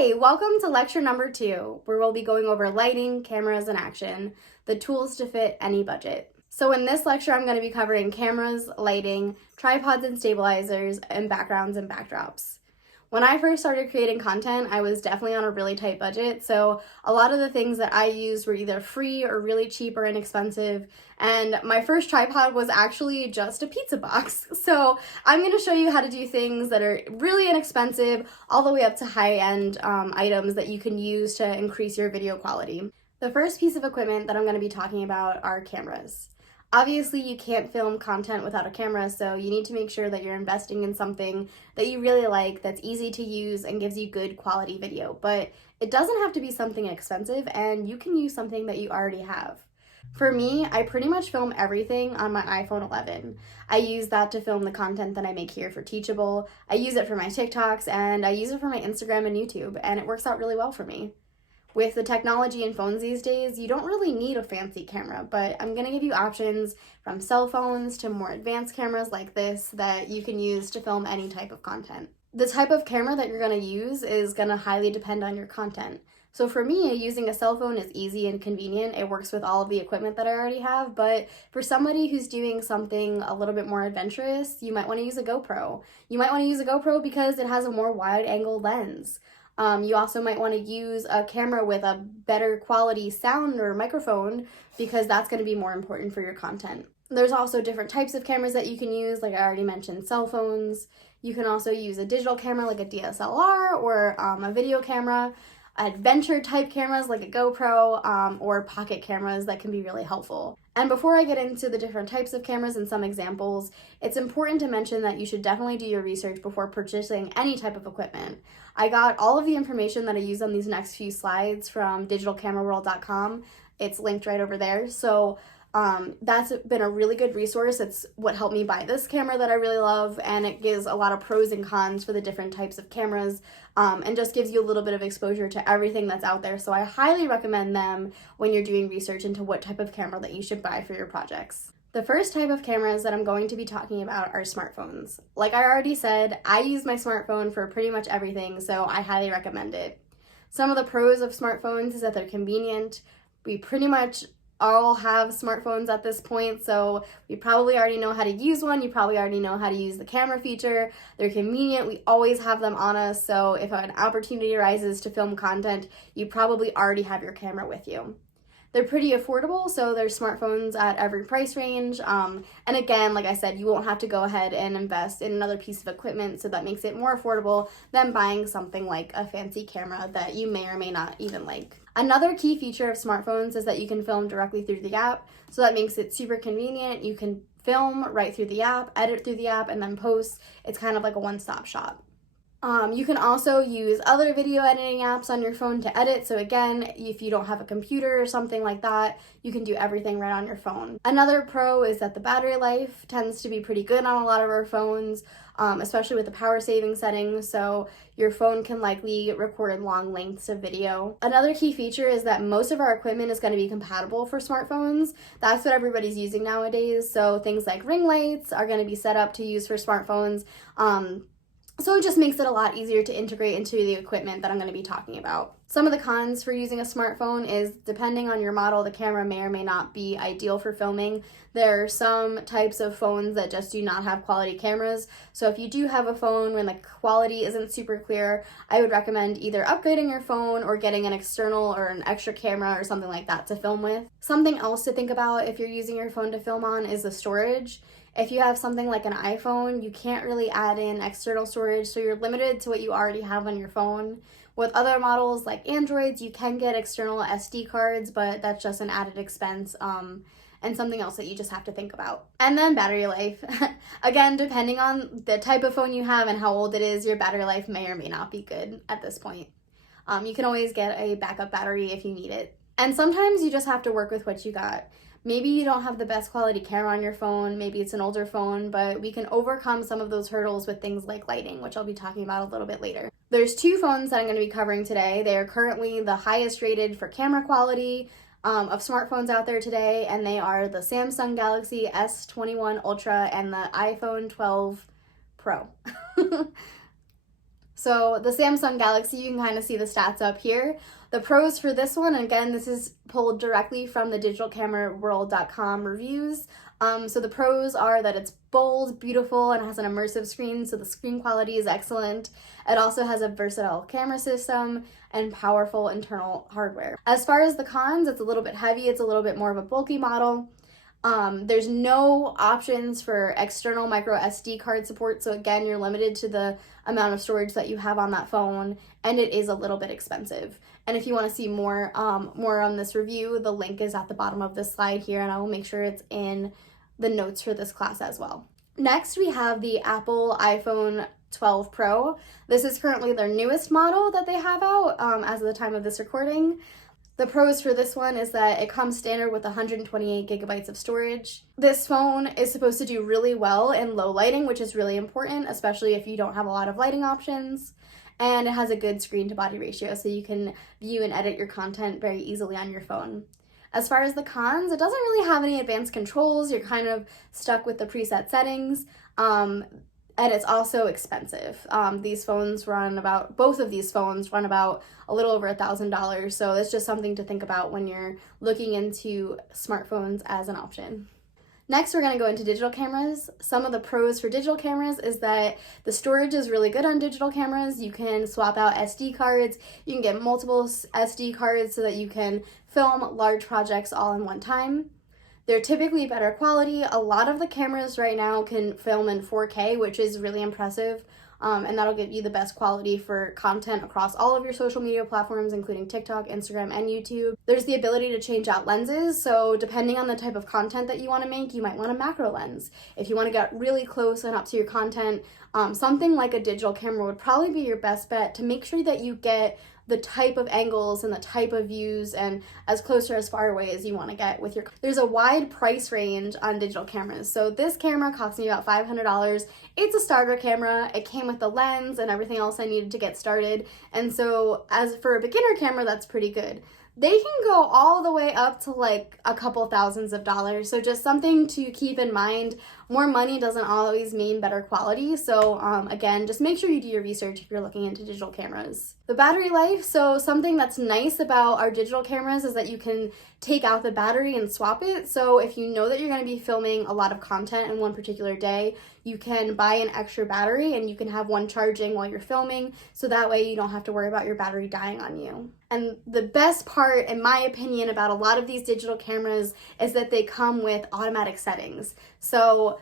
Hi, welcome to lecture number 2, where we'll be going over lighting, cameras, and action, the tools to fit any budget. So in this lecture, I'm going to be covering cameras, lighting, tripods and stabilizers, and backgrounds and backdrops. When I first started creating content, I was definitely on a really tight budget, so a lot of the things that I used were either free or really cheap or inexpensive, and my first tripod was actually just a pizza box. So I'm going to show you how to do things that are really inexpensive, all the way up to high-end items that you can use to increase your video quality. The first piece of equipment that I'm going to be talking about are cameras. Obviously, you can't film content without a camera, so you need to make sure that you're investing in something that you really like, that's easy to use, and gives you good quality video. But it doesn't have to be something expensive, and you can use something that you already have. For me, I pretty much film everything on my iPhone 11. I use that to film the content that I make here for Teachable. I use it for my TikToks, and I use it for my Instagram and YouTube, and it works out really well for me. With the technology in phones these days, you don't really need a fancy camera, but I'm going to give you options from cell phones to more advanced cameras like this that you can use to film any type of content. The type of camera that you're going to use is going to highly depend on your content. So for me, using a cell phone is easy and convenient. It works with all of the equipment that I already have, but for somebody who's doing something a little bit more adventurous, you might want to use a GoPro. You might want to use a GoPro because it has a more wide-angle lens. You also might want to use a camera with a better quality sound or microphone because that's going to be more important for your content. There's also different types of cameras that you can use, like I already mentioned, cell phones. You can also use a digital camera like a DSLR or a video camera, adventure type cameras like a GoPro, or pocket cameras that can be really helpful. And before I get into the different types of cameras and some examples, it's important to mention that you should definitely do your research before purchasing any type of equipment. I got all of the information that I use on these next few slides from digitalcameraworld.com. It's linked right over there. So that's been a really good resource. It's what helped me buy this camera that I really love, and it gives a lot of pros and cons for the different types of cameras, and just gives you a little bit of exposure to everything that's out there. So I highly recommend them when you're doing research into what type of camera that you should buy for your projects. The first type of cameras that I'm going to be talking about are smartphones. Like I already said, I use my smartphone for pretty much everything, so I highly recommend it. Some of the pros of smartphones is that they're convenient. We pretty much all have smartphones at this point, so we probably already know how to use one. You probably already know how to use the camera feature. They're convenient. We always have them on us, so if an opportunity arises to film content, you probably already have your camera with you. They're pretty affordable, so there's smartphones at every price range, and again, like I said, you won't have to go ahead and invest in another piece of equipment, so that makes it more affordable than buying something like a fancy camera that you may or may not even like. Another key feature of smartphones is that you can film directly through the app, so that makes it super convenient. You can film right through the app, edit through the app, and then post. It's kind of like a one-stop shop. You can also use other video editing apps on your phone to edit. So again, if you don't have a computer or something like that, you can do everything right on your phone. Another pro is that the battery life tends to be pretty good on a lot of our phones, especially with the power saving settings. So your phone can likely record long lengths of video. Another key feature is that most of our equipment is going to be compatible for smartphones. That's what everybody's using nowadays. So things like ring lights are going to be set up to use for smartphones. So it just makes it a lot easier to integrate into the equipment that I'm going to be talking about. Some of the cons for using a smartphone is, depending on your model, the camera may or may not be ideal for filming. There are some types of phones that just do not have quality cameras. So if you do have a phone when the quality isn't super clear, I would recommend either upgrading your phone or getting an external or an extra camera or something like that to film with. Something else to think about if you're using your phone to film on is the storage. If you have something like an iPhone, you can't really add in external storage, so you're limited to what you already have on your phone. With other models like Androids, you can get external SD cards, but that's just an added expense and something else that you just have to think about. And then battery life. Again, depending on the type of phone you have and how old it is, your battery life may or may not be good at this point. You can always get a backup battery if you need it. And sometimes you just have to work with what you got. Maybe you don't have the best quality camera on your phone, maybe it's an older phone, but we can overcome some of those hurdles with things like lighting, which I'll be talking about a little bit later. There's two phones that I'm going to be covering today. They are currently the highest rated for camera quality of smartphones out there today, and they are the Samsung Galaxy S21 Ultra and the iPhone 12 Pro. So the Samsung Galaxy, you can kind of see the stats up here. The pros for this one, again, this is pulled directly from the digitalcameraworld.com reviews. So the pros are that it's bold, beautiful, and has an immersive screen, so the screen quality is excellent. It also has a versatile camera system and powerful internal hardware. As far as the cons, it's a little bit heavy, it's a little bit more of a bulky model. There's no options for external micro SD card support, so again, you're limited to the amount of storage that you have on that phone, and it is a little bit expensive. And if you want to see more on this review, the link is at the bottom of this slide here, and I will make sure it's in the notes for this class as well. Next, we have the Apple iPhone 12 Pro. This is currently their newest model that they have out as of the time of this recording. The pros for this one is that it comes standard with 128 gigabytes of storage. This phone is supposed to do really well in low lighting, which is really important, especially if you don't have a lot of lighting options. And it has a good screen to body ratio, so you can view and edit your content very easily on your phone. As far as the cons, it doesn't really have any advanced controls. You're kind of stuck with the preset settings. And it's also expensive. Both of these phones run about a little over $1,000. So it's just something to think about when you're looking into smartphones as an option. Next, we're going to go into digital cameras. Some of the pros for digital cameras is that the storage is really good on digital cameras. You can swap out SD cards. You can get multiple SD cards so that you can film large projects all in one time. They're typically better quality. A lot of the cameras right now can film in 4K, which is really impressive. And that'll give you the best quality for content across all of your social media platforms, including TikTok, Instagram, and YouTube. There's the ability to change out lenses, so depending on the type of content that you want to make, you might want a macro lens. If you want to get really close and up to your content, something like a digital camera would probably be your best bet to make sure that you get the type of angles and the type of views and as close or as far away as you want to get with your... There's a wide price range on digital cameras. So this camera cost me about $500. It's a starter camera. It came with the lens and everything else I needed to get started. And so as for a beginner camera, that's pretty good. They can go all the way up to like a couple thousands of dollars. So just something to keep in mind. More money doesn't always mean better quality. So again, just make sure you do your research if you're looking into digital cameras. The battery life. So something that's nice about our digital cameras is that you can take out the battery and swap it. So if you know that you're going to be filming a lot of content in one particular day, you can buy an extra battery and you can have one charging while you're filming. So that way you don't have to worry about your battery dying on you. And the best part, in my opinion, about a lot of these digital cameras is that they come with automatic settings. So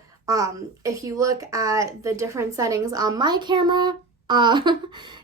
if you look at the different settings on my camera,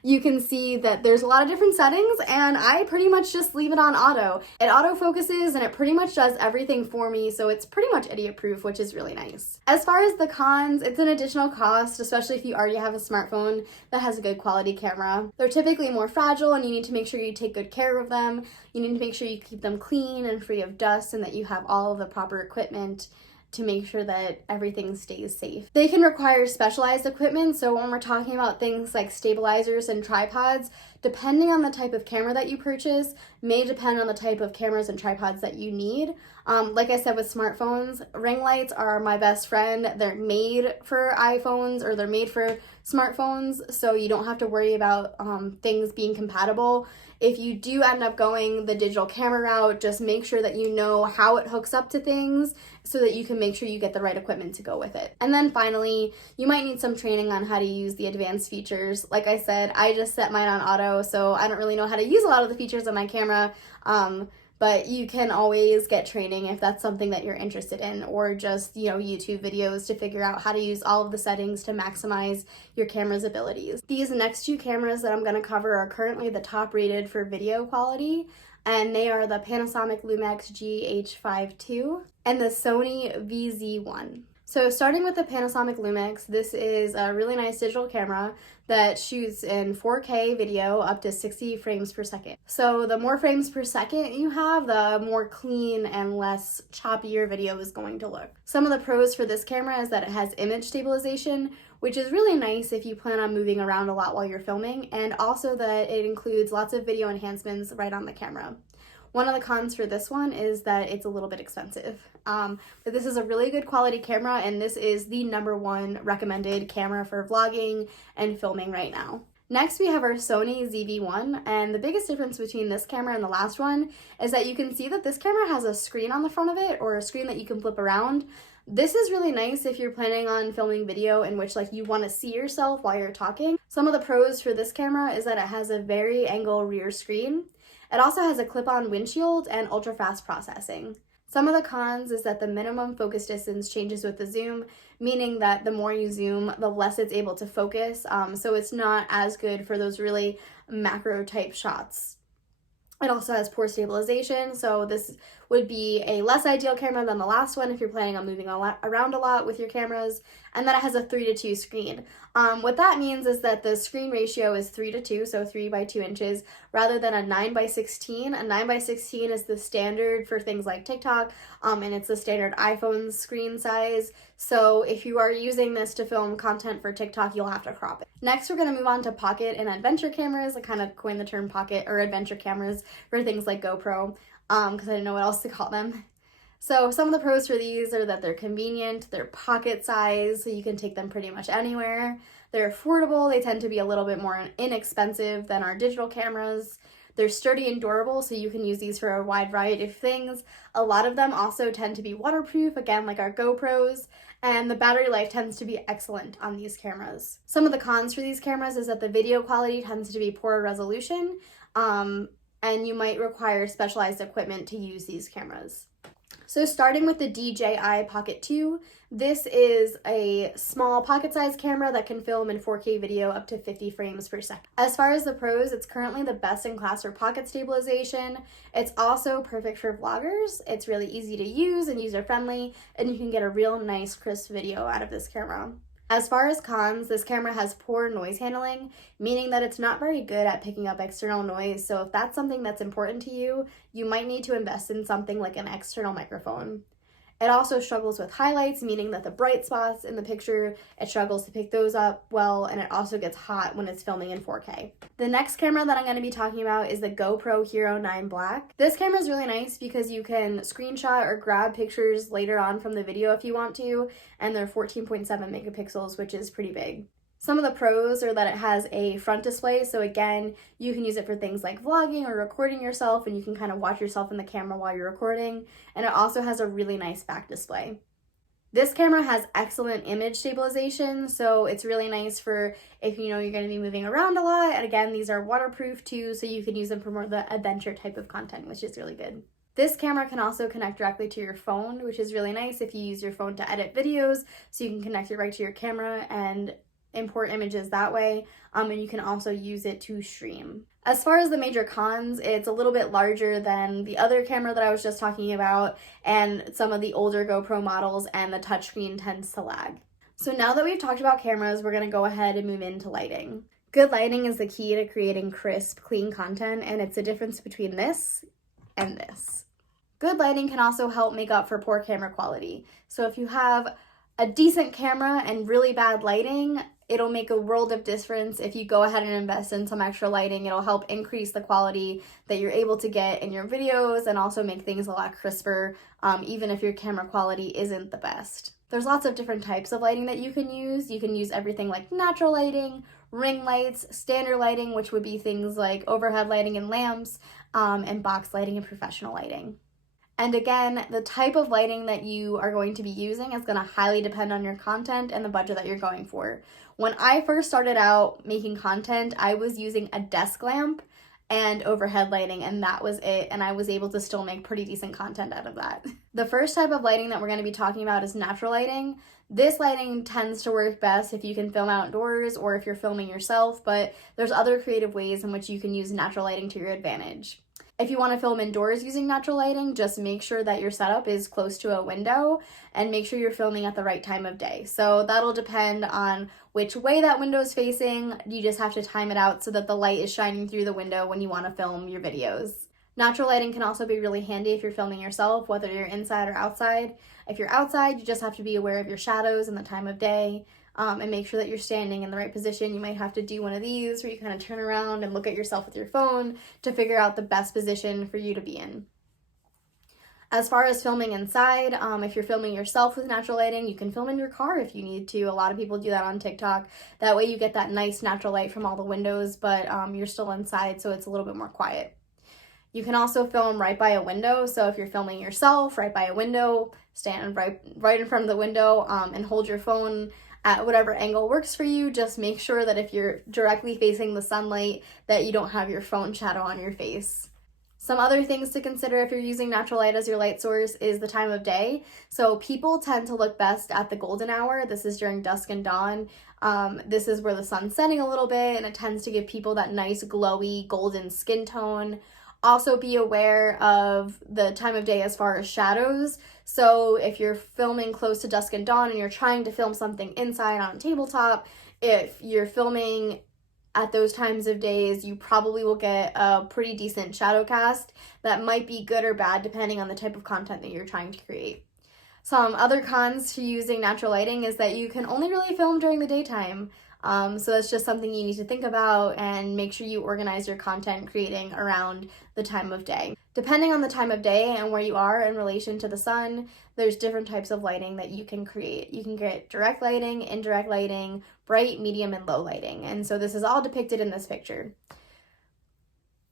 you can see that there's a lot of different settings and I pretty much just leave it on auto. It auto focuses and it pretty much does everything for me, so it's pretty much idiot proof, which is really nice. As far as the cons, it's an additional cost, especially if you already have a smartphone that has a good quality camera. They're typically more fragile and you need to make sure you take good care of them. You need to make sure you keep them clean and free of dust and that you have all of the proper equipment to make sure that everything stays safe. They can require specialized equipment, so when we're talking about things like stabilizers and tripods, depending on the type of camera that you purchase, may depend on the type of cameras and tripods that you need. Like I said with smartphones, ring lights are my best friend. They're made for iPhones or they're made for smartphones, so you don't have to worry about things being compatible. If you do end up going the digital camera route, just make sure that you know how it hooks up to things so that you can make sure you get the right equipment to go with it. And then finally, you might need some training on how to use the advanced features. Like I said, I just set mine on auto, so I don't really know how to use a lot of the features on my camera, but you can always get training if that's something that you're interested in, or just, YouTube videos to figure out how to use all of the settings to maximize your camera's abilities. These next two cameras that I'm going to cover are currently the top rated for video quality, and they are the Panasonic Lumix GHS II and the Sony ZV-1. So starting with the Panasonic Lumix, this is a really nice digital camera that shoots in 4K video up to 60 frames per second. So the more frames per second you have, the more clean and less choppy your video is going to look. Some of the pros for this camera is that it has image stabilization, which is really nice if you plan on moving around a lot while you're filming, and also that it includes lots of video enhancements right on the camera. One of the cons for this one is that it's a little bit expensive. But this is a really good quality camera, and this is the #1 recommended camera for vlogging and filming right now. Next, we have our Sony ZV-1, and the biggest difference between this camera and the last one is that you can see that this camera has a screen on the front of it, or a screen that you can flip around. This is really nice if you're planning on filming video in which you want to see yourself while you're talking. Some of the pros for this camera is that it has a very angle rear screen. It also has a clip-on windshield and ultra-fast processing. Some of the cons is that the minimum focus distance changes with the zoom, meaning that the more you zoom, the less it's able to focus, so it's not as good for those really macro type shots. It also has poor stabilization, so this would be a less ideal camera than the last one if you're planning on moving around a lot with your cameras. And then it has a 3:2 screen. What that means is that the screen ratio is 3:2, so 3 by 2 inches, rather than a 9 by 16. A 9 by 16 is the standard for things like TikTok, and it's the standard iPhone screen size. So if you are using this to film content for TikTok, you'll have to crop it. Next, we're going to move on to pocket and adventure cameras. I kind of coined the term pocket or adventure cameras for things like GoPro, because I didn't know what else to call them. So some of the pros for these are that they're convenient, they're pocket size, so you can take them pretty much anywhere. They're affordable, they tend to be a little bit more inexpensive than our digital cameras. They're sturdy and durable, so you can use these for a wide variety of things. A lot of them also tend to be waterproof, again, like our GoPros, and the battery life tends to be excellent on these cameras. Some of the cons for these cameras is that the video quality tends to be poor resolution, and you might require specialized equipment to use these cameras. So starting with the DJI Pocket 2, this is a small pocket-sized camera that can film in 4K video up to 50 frames per second. As far as the pros, it's currently the best in class for pocket stabilization. It's also perfect for vloggers. It's really easy to use and user-friendly, and you can get a real nice crisp video out of this camera. As far as cons, this camera has poor noise handling, meaning that it's not very good at picking up external noise, so if that's something that's important to you, you might need to invest in something like an external microphone. It also struggles with highlights, meaning that the bright spots in the picture, it struggles to pick those up well, and it also gets hot when it's filming in 4K. The next camera that I'm going to be talking about is the GoPro Hero 9 Black. This camera is really nice because you can screenshot or grab pictures later on from the video if you want to, and they're 14.7 megapixels, which is pretty big. Some of the pros are that it has a front display, so again, you can use it for things like vlogging or recording yourself, and you can kind of watch yourself in the camera while you're recording, and it also has a really nice back display. This camera has excellent image stabilization, so it's really nice for if you're going to be moving around a lot, and again, these are waterproof too, so you can use them for more of the adventure type of content, which is really good. This camera can also connect directly to your phone, which is really nice if you use your phone to edit videos, so you can connect it right to your camera and import images that way, and you can also use it to stream. As far as the major cons, it's a little bit larger than the other camera that I was just talking about, and some of the older GoPro models, and the touchscreen tends to lag. So now that we've talked about cameras, we're going to go ahead and move into lighting. Good lighting is the key to creating crisp, clean content, and it's the difference between this and this. Good lighting can also help make up for poor camera quality. So if you have a decent camera and really bad lighting, it'll make a world of difference if you go ahead and invest in some extra lighting. It'll help increase the quality that you're able to get in your videos and also make things a lot crisper, even if your camera quality isn't the best. There's lots of different types of lighting that you can use. You can use everything like natural lighting, ring lights, standard lighting, which would be things like overhead lighting and lamps, and box lighting and professional lighting. And again, the type of lighting that you are going to be using is going to highly depend on your content and the budget that you're going for. When I first started out making content, I was using a desk lamp and overhead lighting, and that was it, and I was able to still make pretty decent content out of that. The first type of lighting that we're going to be talking about is natural lighting. This lighting tends to work best if you can film outdoors or if you're filming yourself, but there's other creative ways in which you can use natural lighting to your advantage. If you want to film indoors using natural lighting, just make sure that your setup is close to a window and make sure you're filming at the right time of day. So that'll depend on which way that window is facing. You just have to time it out so that the light is shining through the window when you want to film your videos. Natural lighting can also be really handy if you're filming yourself, whether you're inside or outside. If you're outside, you just have to be aware of your shadows and the time of day. And make sure that you're standing in the right position. You might have to do one of these where you kind of turn around and look at yourself with your phone to figure out the best position for you to be in. As far as filming inside, if you're filming yourself with natural lighting, you can film in your car if you need to. A lot of people do that on TikTok. That way you get that nice natural light from all the windows, but you're still inside, so it's a little bit more quiet. You can also film right by a window, so if you're filming yourself right by a window, stand right in front of the window and hold your phone at whatever angle works for you. Just make sure that if you're directly facing the sunlight that you don't have your phone shadow on your face. Some other things to consider if you're using natural light as your light source is the time of day. So people tend to look best at the golden hour. This is during dusk and dawn. This is where the sun's setting a little bit, and it tends to give people that nice glowy golden skin tone. Also be aware of the time of day as far as shadows. So if you're filming close to dusk and dawn and you're trying to film something inside on a tabletop, if you're filming at those times of days, you probably will get a pretty decent shadow cast that might be good or bad depending on the type of content that you're trying to create. Some other cons to using natural lighting is that you can only really film during the daytime. So that's just something you need to think about and make sure you organize your content creating around the time of day. Depending on the time of day and where you are in relation to the sun, there's different types of lighting that you can create. You can get direct lighting, indirect lighting, bright, medium, and low lighting. And so this is all depicted in this picture.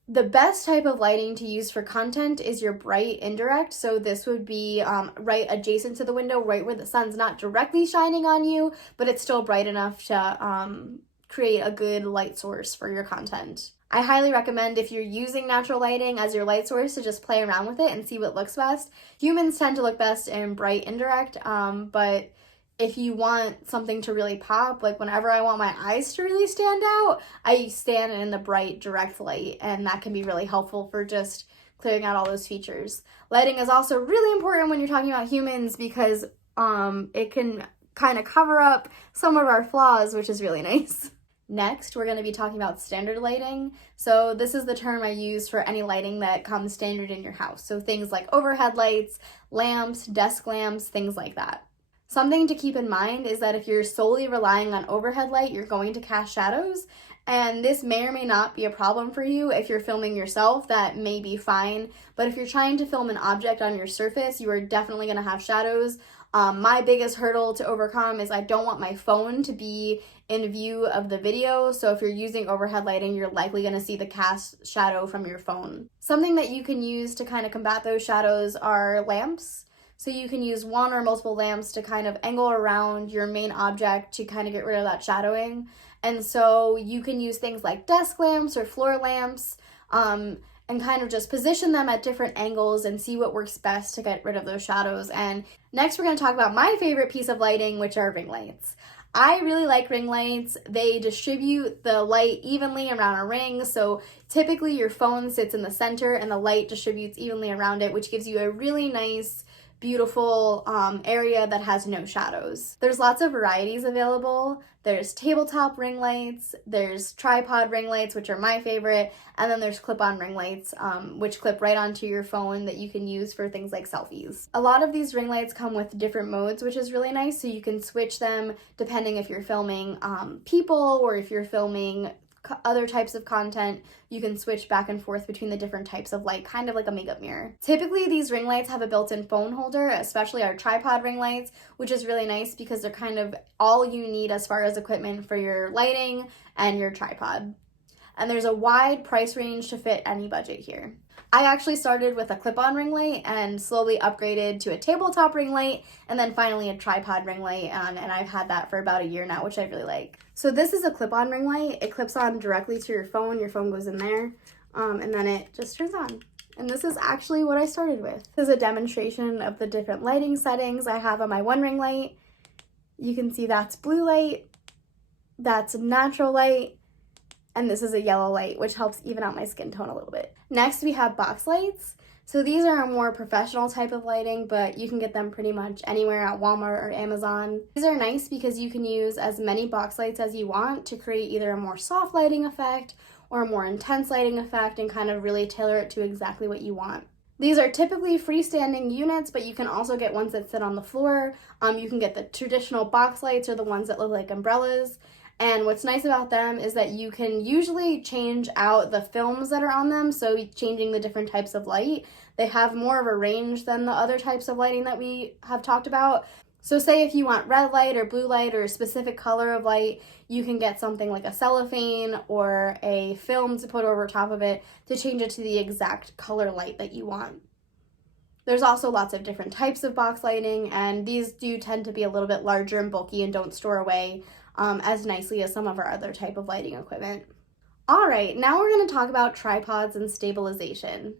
The best type of lighting to use for content is your bright indirect. So this would be right adjacent to the window, right where the sun's not directly shining on you, but it's still bright enough to create a good light source for your content. I highly recommend, if you're using natural lighting as your light source, to just play around with it and see what looks best. Humans tend to look best in bright indirect, but if you want something to really pop, like whenever I want my eyes to really stand out, I stand in the bright direct light, and that can be really helpful for just clearing out all those features. Lighting is also really important when you're talking about humans because it can kind of cover up some of our flaws, which is really nice. Next, we're going to be talking about standard lighting. So this is the term I use for any lighting that comes standard in your house. So things like overhead lights, lamps, desk lamps, things like that. Something to keep in mind is that if you're solely relying on overhead light, you're going to cast shadows, and this may or may not be a problem for you. If you're filming yourself, that may be fine, but if you're trying to film an object on your surface, you are definitely going to have shadows. My biggest hurdle to overcome is I don't want my phone to be in view of the video, so if you're using overhead lighting, you're likely going to see the cast shadow from your phone. Something that you can use to kind of combat those shadows are lamps. So you can use one or multiple lamps to kind of angle around your main object to kind of get rid of that shadowing. And so you can use things like desk lamps or floor lamps and kind of just position them at different angles and see what works best to get rid of those shadows. And next we're going to talk about my favorite piece of lighting, which are ring lights. I really like ring lights. They distribute the light evenly around a ring. So typically your phone sits in the center and the light distributes evenly around it, which gives you a really nice, beautiful area that has no shadows. There's lots of varieties available. There's tabletop ring lights, there's tripod ring lights, which are my favorite, and then there's clip-on ring lights, which clip right onto your phone that you can use for things like selfies. A lot of these ring lights come with different modes, which is really nice, so you can switch them depending if you're filming people or if you're filming other types of content. You can switch back and forth between the different types of light, kind of like a makeup mirror. Typically, these ring lights have a built-in phone holder, especially our tripod ring lights, which is really nice because they're kind of all you need as far as equipment for your lighting and your tripod. And there's a wide price range to fit any budget here. I actually started with a clip-on ring light and slowly upgraded to a tabletop ring light and then finally a tripod ring light, and I've had that for about a year now, which I really like. So this is a clip-on ring light. It clips on directly to your phone goes in there, and then it just turns on. And this is actually what I started with. This is a demonstration of the different lighting settings I have on my one ring light. You can see that's blue light, that's natural light, and this is a yellow light, which helps even out my skin tone a little bit. Next, we have box lights. So these are a more professional type of lighting, but you can get them pretty much anywhere at Walmart or Amazon. These are nice because you can use as many box lights as you want to create either a more soft lighting effect or a more intense lighting effect and kind of really tailor it to exactly what you want. These are typically freestanding units, but you can also get ones that sit on the floor. You can get the traditional box lights or the ones that look like umbrellas. And what's nice about them is that you can usually change out the films that are on them, so changing the different types of light. They have more of a range than the other types of lighting that we have talked about. So say if you want red light or blue light or a specific color of light, you can get something like a cellophane or a film to put over top of it to change it to the exact color light that you want. There's also lots of different types of box lighting, and these do tend to be a little bit larger and bulky and don't store away as nicely as some of our other type of lighting equipment. All right, now we're going to talk about tripods and stabilization.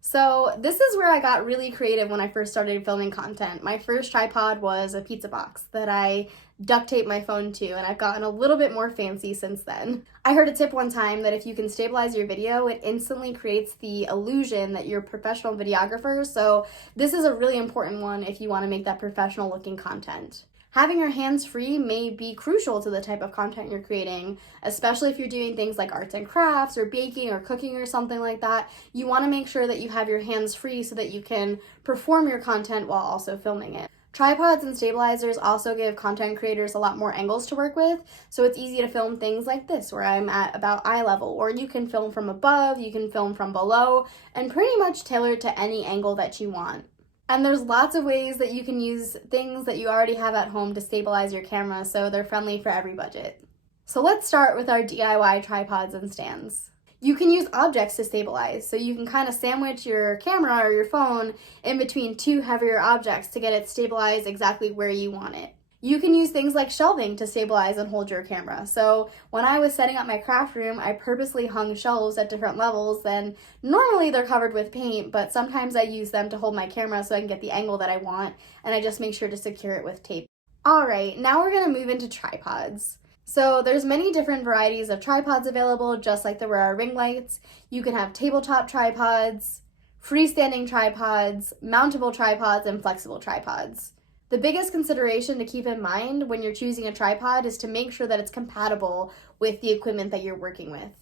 So this is where I got really creative when I first started filming content. My first tripod was a pizza box that I duct taped my phone to, and I've gotten a little bit more fancy since then. I heard a tip one time that if you can stabilize your video, it instantly creates the illusion that you're a professional videographer, so this is a really important one if you want to make that professional looking content. Having your hands free may be crucial to the type of content you're creating, especially if you're doing things like arts and crafts or baking or cooking or something like that. You want to make sure that you have your hands free so that you can perform your content while also filming it. Tripods and stabilizers also give content creators a lot more angles to work with, so it's easy to film things like this where I'm at about eye level, or you can film from above, you can film from below, and pretty much tailor it to any angle that you want. And there's lots of ways that you can use things that you already have at home to stabilize your camera, so they're friendly for every budget. So let's start with our DIY tripods and stands. You can use objects to stabilize, so you can kind of sandwich your camera or your phone in between two heavier objects to get it stabilized exactly where you want it. You can use things like shelving to stabilize and hold your camera. So when I was setting up my craft room, I purposely hung shelves at different levels, and normally they're covered with paint, but sometimes I use them to hold my camera so I can get the angle that I want, and I just make sure to secure it with tape. All right, now we're gonna move into tripods. So there's many different varieties of tripods available, just like there were our ring lights. You can have tabletop tripods, freestanding tripods, mountable tripods, and flexible tripods. The biggest consideration to keep in mind when you're choosing a tripod is to make sure that it's compatible with the equipment that you're working with.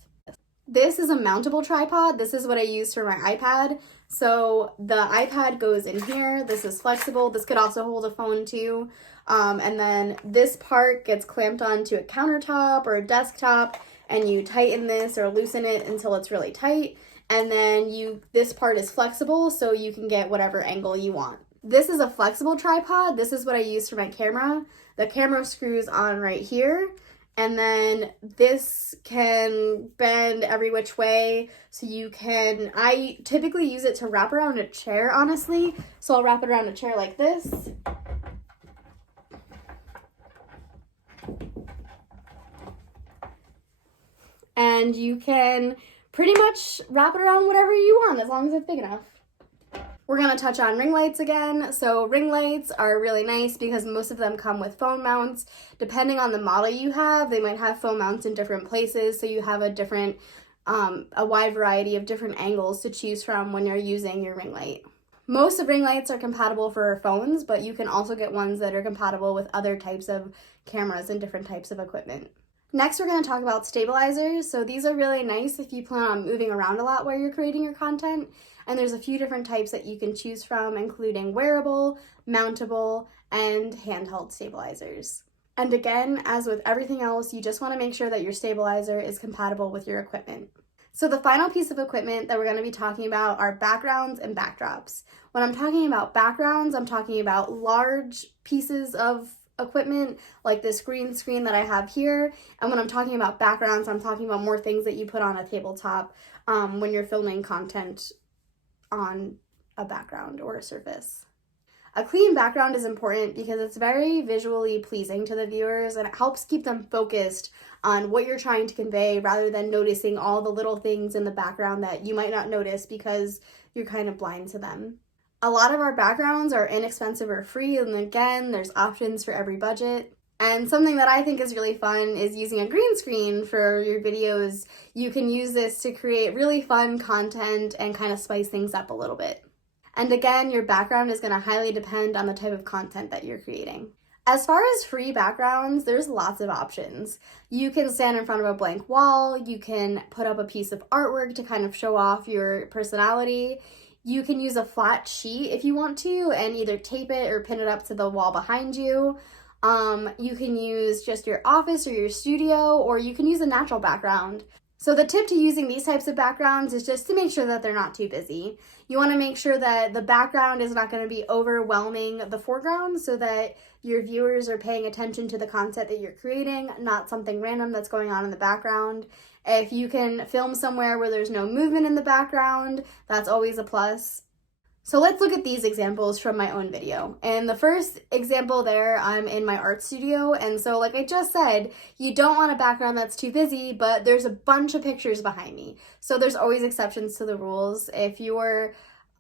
This is a mountable tripod. This is what I use for my iPad. So the iPad goes in here. This is flexible. This could also hold a phone too. And then this part gets clamped onto a countertop or a desktop, and you tighten this or loosen it until it's really tight. And then this part is flexible, so you can get whatever angle you want. This is a flexible tripod. This is what I use for my camera. The camera screws on right here, and then this can bend every which way, so I typically use it to wrap around a chair, honestly. So I'll wrap it around a chair like this. And you can pretty much wrap it around whatever you want, as long as it's big enough. We're going to touch on ring lights again. So ring lights are really nice because most of them come with phone mounts. Depending on the model you have, they might have phone mounts in different places, so you have a wide variety of different angles to choose from when you're using your ring light. Most of ring lights are compatible for phones, but you can also get ones that are compatible with other types of cameras and different types of equipment. Next, we're going to talk about stabilizers. So these are really nice if you plan on moving around a lot while you're creating your content. And there's a few different types that you can choose from, including wearable, mountable, and handheld stabilizers. And again, as with everything else, you just want to make sure that your stabilizer is compatible with your equipment. So the final piece of equipment that we're going to be talking about are backgrounds and backdrops. When I'm talking about backgrounds, I'm talking about large pieces of equipment like this green screen that I have here. And when I'm talking about backgrounds, I'm talking about more things that you put on a tabletop when you're filming content on a background or a surface. A clean background is important because it's very visually pleasing to the viewers, and it helps keep them focused on what you're trying to convey rather than noticing all the little things in the background that you might not notice because you're kind of blind to them. A lot of our backgrounds are inexpensive or free, and again, there's options for every budget. And something that I think is really fun is using a green screen for your videos. You can use this to create really fun content and kind of spice things up a little bit. And again, your background is going to highly depend on the type of content that you're creating. As far as free backgrounds, there's lots of options. You can stand in front of a blank wall. You can put up a piece of artwork to kind of show off your personality. You can use a flat sheet if you want to and either tape it or pin it up to the wall behind you. You can use just your office or your studio, or you can use a natural background. So the tip to using these types of backgrounds is just to make sure that they're not too busy. You want to make sure that the background is not going to be overwhelming the foreground so that your viewers are paying attention to the content that you're creating, not something random that's going on in the background. If you can film somewhere where there's no movement in the background, that's always a plus. So let's look at these examples from my own video. And the first example there, I'm in my art studio. And so like I just said, you don't want a background that's too busy, but there's a bunch of pictures behind me. So there's always exceptions to the rules. If you're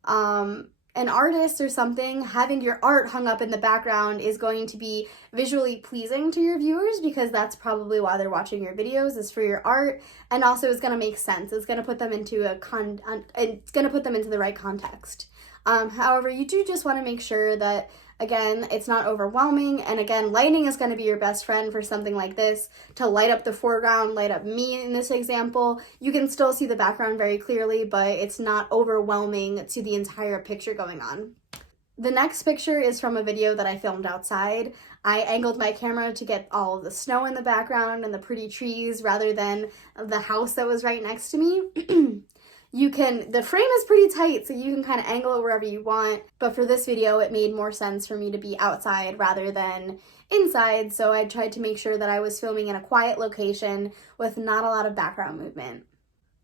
an artist or something, having your art hung up in the background is going to be visually pleasing to your viewers because that's probably why they're watching your videos, is for your art, and also it's going to make sense. It's going to put them into the right context. However, you do just want to make sure that, again, it's not overwhelming, and again, lighting is going to be your best friend for something like this, to light up the foreground, light up me in this example. You can still see the background very clearly, but it's not overwhelming to the entire picture going on. The next picture is from a video that I filmed outside. I angled my camera to get all of the snow in the background and the pretty trees rather than the house that was right next to me. The frame is pretty tight, so you can kind of angle it wherever you want, but for this video, it made more sense for me to be outside rather than inside, so I tried to make sure that I was filming in a quiet location with not a lot of background movement.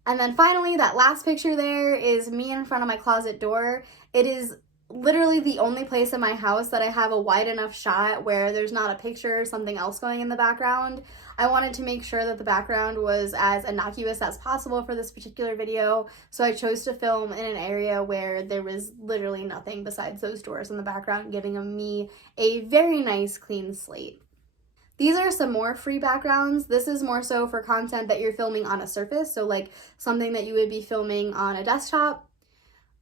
And then finally, that last picture there is me in front of my closet door. It is literally the only place in my house that I have a wide enough shot where there's not a picture or something else going in the background. I wanted to make sure that the background was as innocuous as possible for this particular video, so I chose to film in an area where there was literally nothing besides those doors in the background, giving me a very nice clean slate. These are some more free backgrounds. This is more so for content that you're filming on a surface, so like something that you would be filming on a desktop.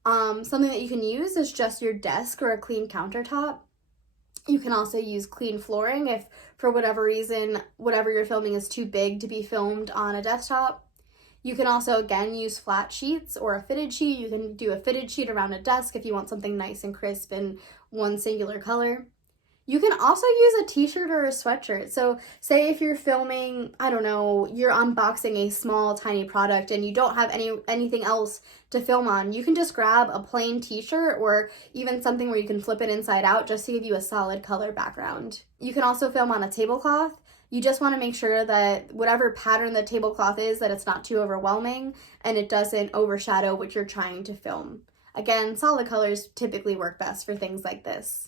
Something that you can use is just your desk or a clean countertop. You can also use clean flooring if, for whatever reason, whatever you're filming is too big to be filmed on a desktop. You can also, again, use flat sheets or a fitted sheet. You can do a fitted sheet around a desk if you want something nice and crisp in one singular color. You can also use a t-shirt or a sweatshirt. So say if you're filming, I don't know, you're unboxing a small tiny product and you don't have anything else to film on, you can just grab a plain t-shirt or even something where you can flip it inside out just to give you a solid color background. You can also film on a tablecloth. You just want to make sure that whatever pattern the tablecloth is, that it's not too overwhelming and it doesn't overshadow what you're trying to film. Again, solid colors typically work best for things like this.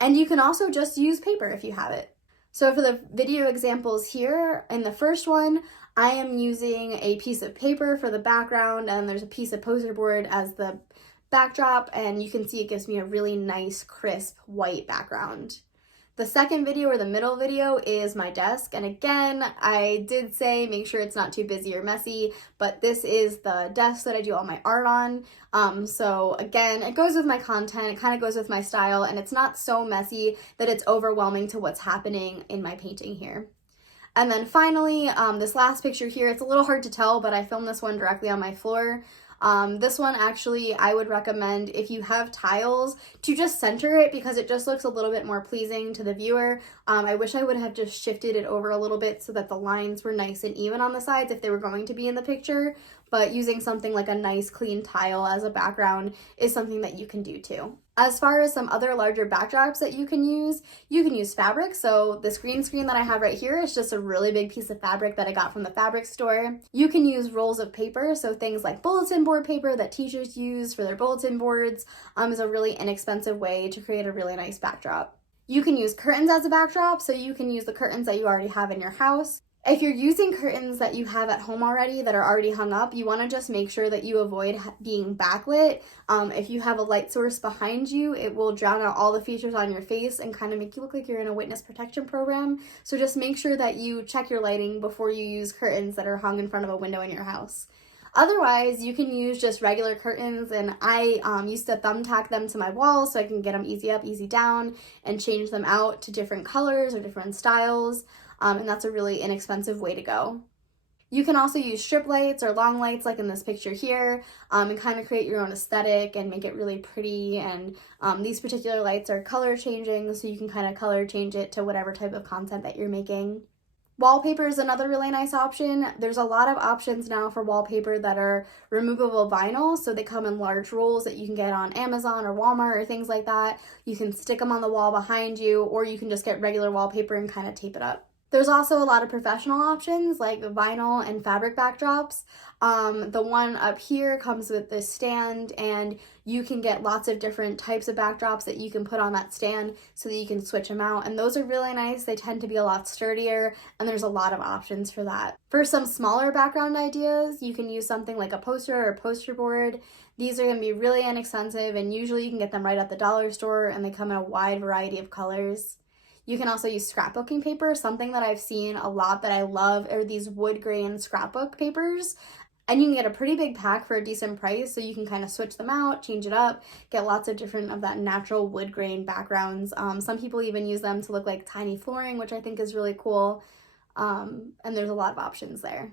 And you can also just use paper if you have it. So for the video examples here, in the first one, I am using a piece of paper for the background, and there's a piece of poster board as the backdrop, and you can see it gives me a really nice, crisp, white background. The second video, or the middle video, is my desk, and again, I did say make sure it's not too busy or messy, but this is the desk that I do all my art on. So again, it goes with my content, it kind of goes with my style, and it's not so messy that it's overwhelming to what's happening in my painting here. And then finally, this last picture here, it's a little hard to tell, but I filmed this one directly on my floor. This one actually I would recommend, if you have tiles, to just center it because it just looks a little bit more pleasing to the viewer. I wish I would have just shifted it over a little bit so that the lines were nice and even on the sides if they were going to be in the picture, but using something like a nice clean tile as a background is something that you can do too. As far as some other larger backdrops that you can use fabric. So this green screen that I have right here is just a really big piece of fabric that I got from the fabric store. You can use rolls of paper, so things like bulletin board paper that teachers use for their bulletin boards is a really inexpensive way to create a really nice backdrop. You can use curtains as a backdrop, so you can use the curtains that you already have in your house. If you're using curtains that you have at home already that are already hung up, you want to just make sure that you avoid being backlit. If you have a light source behind you, it will drown out all the features on your face and kind of make you look like you're in a witness protection program. So just make sure that you check your lighting before you use curtains that are hung in front of a window in your house. Otherwise, you can use just regular curtains, and I used to thumbtack them to my walls so I can get them easy up, easy down, and change them out to different colors or different styles. And that's a really inexpensive way to go. You can also use strip lights or long lights like in this picture here, and kind of create your own aesthetic and make it really pretty. And these particular lights are color changing, so you can kind of color change it to whatever type of content that you're making. Wallpaper is another really nice option. There's a lot of options now for wallpaper that are removable vinyl, so they come in large rolls that you can get on Amazon or Walmart or things like that. You can stick them on the wall behind you, or you can just get regular wallpaper and kind of tape it up. There's also a lot of professional options like vinyl and fabric backdrops. The one up here comes with this stand, and you can get lots of different types of backdrops that you can put on that stand so that you can switch them out. And those are really nice. They tend to be a lot sturdier, and there's a lot of options for that. For some smaller background ideas, you can use something like a poster or poster board. These are going to be really inexpensive, and usually you can get them right at the dollar store, and they come in a wide variety of colors. You can also use scrapbooking paper. Something that I've seen a lot that I love are these wood grain scrapbook papers. And you can get a pretty big pack for a decent price, so you can kind of switch them out, change it up, get lots of different of that natural wood grain backgrounds. Some people even use them to look like tiny flooring, which I think is really cool. And there's a lot of options there.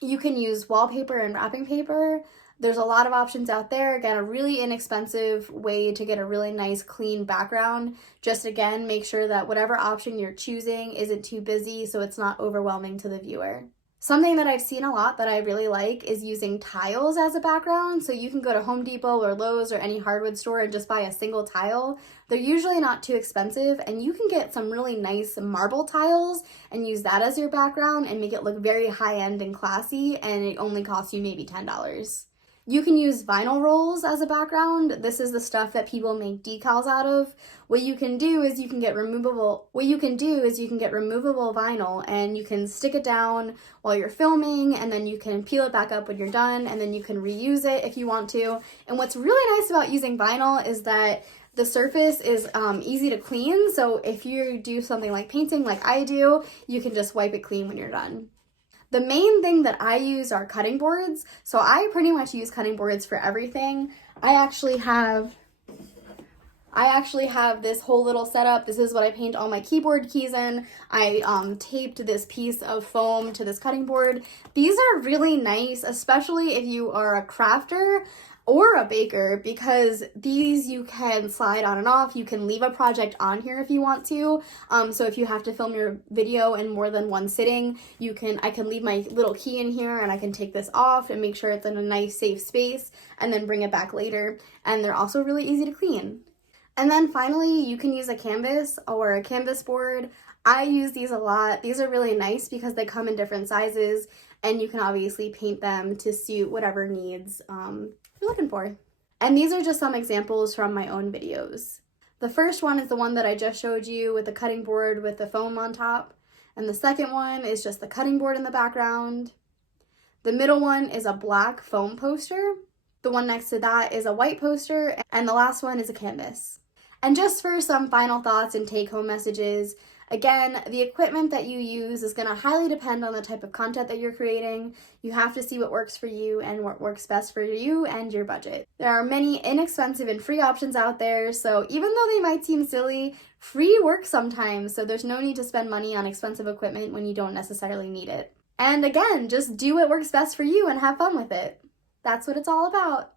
You can use wallpaper and wrapping paper. There's a lot of options out there. Again, a really inexpensive way to get a really nice clean background. Just again, make sure that whatever option you're choosing isn't too busy so it's not overwhelming to the viewer. Something that I've seen a lot that I really like is using tiles as a background. So you can go to Home Depot or Lowe's or any hardwood store and just buy a single tile. They're usually not too expensive, and you can get some really nice marble tiles and use that as your background and make it look very high-end and classy, and it only costs you maybe $10. You can use vinyl rolls as a background. This is the stuff that people make decals out of. What you can do is you can get removable vinyl, and you can stick it down while you're filming, and then you can peel it back up when you're done, and then you can reuse it if you want to. And what's really nice about using vinyl is that the surface is easy to clean. So if you do something like painting like I do, you can just wipe it clean when you're done. The main thing that I use are cutting boards. So I pretty much use cutting boards for everything. I actually have this whole little setup. This is what I paint all my keyboard keys in. I taped this piece of foam to this cutting board. These are really nice, especially if you are a crafter or a baker, because these you can slide on and off. You can leave a project on here if you want to. So if you have to film your video in more than one sitting, I can leave my little key in here, and I can take this off and make sure it's in a nice safe space and then bring it back later. And they're also really easy to clean. And then finally, you can use a canvas or a canvas board. I use these a lot. These are really nice because they come in different sizes, and you can obviously paint them to suit whatever needs you're looking for. And these are just some examples from my own videos. The first one is the one that I just showed you with the cutting board with the foam on top. And the second one is just the cutting board in the background. The middle one is a black foam poster. The one next to that is a white poster. And the last one is a canvas. And just for some final thoughts and take-home messages, again, the equipment that you use is going to highly depend on the type of content that you're creating. You have to see what works for you and what works best for you and your budget. There are many inexpensive and free options out there, so even though they might seem silly, free works sometimes, so there's no need to spend money on expensive equipment when you don't necessarily need it. And again, just do what works best for you and have fun with it. That's what it's all about.